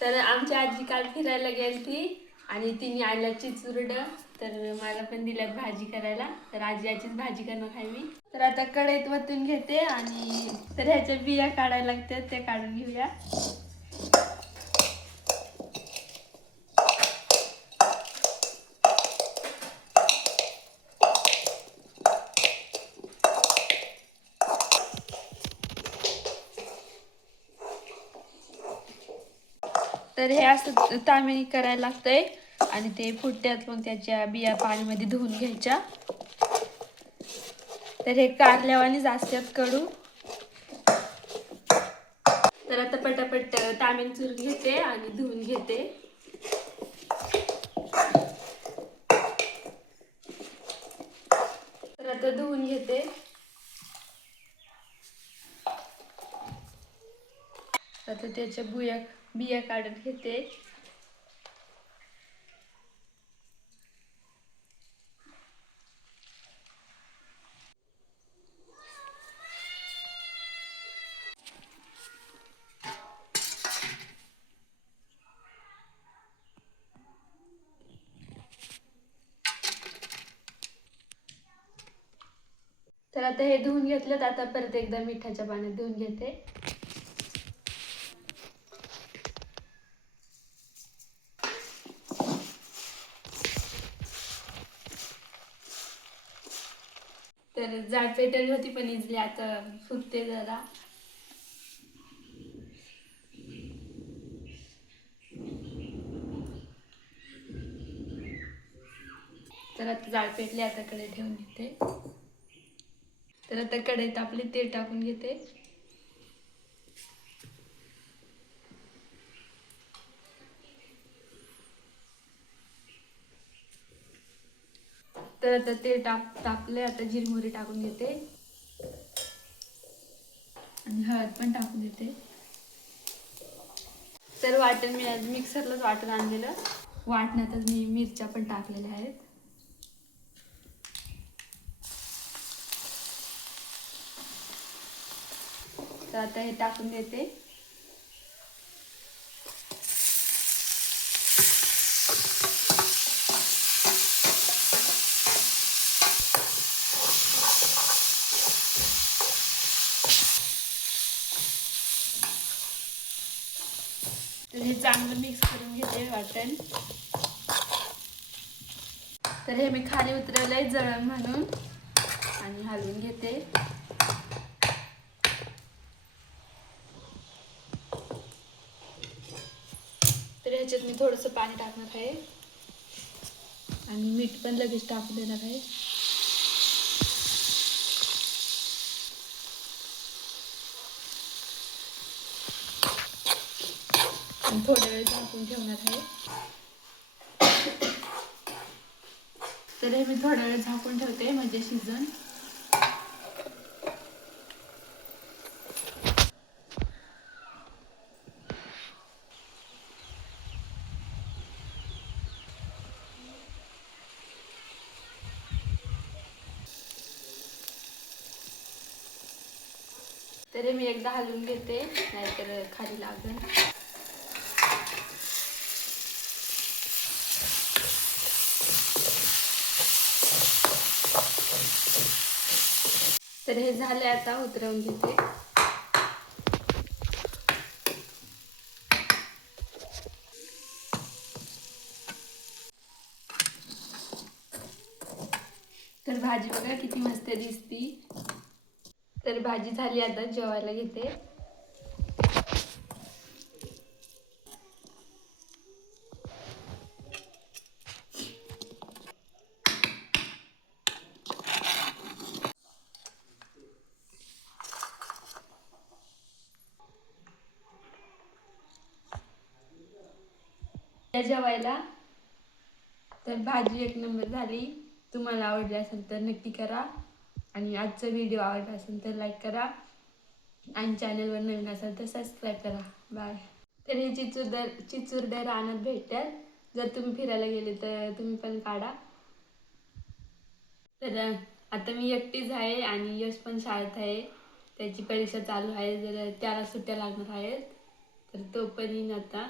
तर आमची आजी काल फिरायला गेली आणि तिने आणलं चिचुरड. तर मला पण दिल्यात भाजी करायला. तर आजी आजीच भाजी करणं खाय मी तर आता कढईत वतून घेते आणि तर ह्याच्या बिया काढायला लागतात ते काढून घेऊया. तर हे असं तामिणी करायला लागतंय. आणि ते फुट्ट्यात मग त्याच्या बिया पाण्यामध्ये धुवून घ्यायच्या. तर हे कारल्यावानीच असतात कडू तर आता पटापट तामिळ चूर घेते आणि धुवून घेते. तर आता धुवून घेते. आता त्याच्या बुया बिया काढत घेते. तर आता हे धुवून घेतलं आता परत एकदा मिठाच्या पाण्यात धुवून घेते. तर जाड पेटली होती पण इजली आता फुटते जरा. तर आता जाड पेटली आता कडे ठेवून घेते. तर आता कढईत आपले तेल टाकून घेते. तर आता तेल टाक टाकले आता जिरमोरी टाकून घेते. आणि हळद पण टाकून देते. तर वाटण मी आज मिक्सरलाच वाटण आणलेलं. वाटण्यातच मी मिरच्या पण टाकलेल्या आहेत. तर आता हे टाकून देते. तर हे चांगलं मिक्स करून घेते वाटण. तर हे मी खाली उतरवलंय जळण म्हणून. आणि हलवून घेते. तर ह्याच्यात मी थोडंसं पाणी टाकणार आहे. आणि मीठ पण लगेच टाकून देणार आहे. थोड्या वेळ झाकून ठेवणार आहे तर हे मी थोडा वेळ झाकून ठेवते म्हणजे शिजन तरी मी एकदा हलवून घेते नाहीतर खाली लागेल तर हे झाले आता उतरवून घेते. तर भाजी बघा किती मस्त दिसती. तर भाजी झाली आता जेवायला घेते. या जेवायला. तर भाजी एक नंबर झाली. तुम्हाला आवडली असेल तर नक्की करा. आणि आजचा व्हिडिओ आवडला असेल तर लाईक करा. आणि चॅनलवर नवीन असाल तर सबस्क्राईब करा. बाय तर हे चिचुरदर चिचुरडे रानात भेटतात. जर तुम्ही फिरायला गेले तर तुम्ही पण काढा. तर आता मी एकटीच आहे आणि यश पण शाळेत आहे. त्याची परीक्षा चालू आहे. जर त्याला सुट्ट्या लागणार आहेत तर तो पण येईन आता.